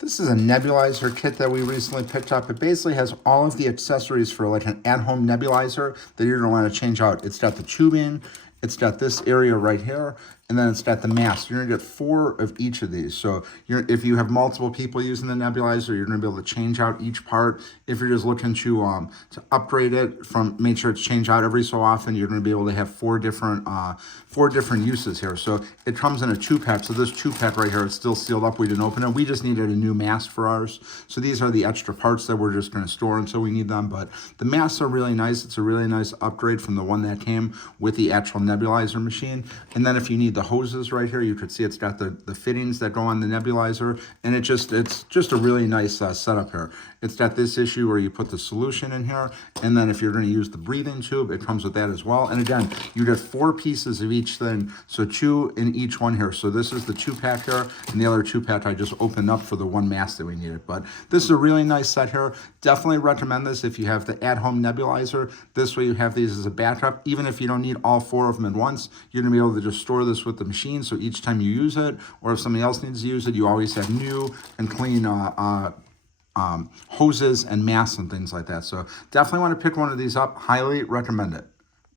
This is a nebulizer kit that we recently picked up. It basically has all of the accessories for like an at-home nebulizer that you're gonna wanna change out. It's got the tubing, it's got this area right here, and then it's got the mask. You're gonna get 4 of each of these. So if you have multiple people using the nebulizer, you're gonna be able to change out each part. If you're just looking to upgrade it, make sure it's changed out every so often, you're gonna be able to have 4 different uses here. So it comes in a 2-pack. So this 2-pack right here, it's still sealed up. We didn't open it. We just needed a new mask for ours. So these are the extra parts that we're just gonna store until we need them. But the masks are really nice. It's a really nice upgrade from the one that came with the actual nebulizer machine. And then if you need the hoses right here, you could see it's got the fittings that go on the nebulizer, and it's just a really nice setup here. It's got this issue where you put the solution in here, and then if you're going to use the breathing tube, it comes with that as well. And again, you get 4 pieces of each thing, so 2 in each one here. So this is the 2-pack here, and the other 2-pack I just opened up for the one mask that we needed. But this is a really nice set here. Definitely recommend this if you have the at-home nebulizer. This way you have these as a backup. Even if you don't need all 4 of them at once, you're going to be able to just store this with the machine, so each time you use it, or if somebody else needs to use it, you always have new and clean hoses and masks and things like that. So definitely want to pick one of these up. Highly recommend it.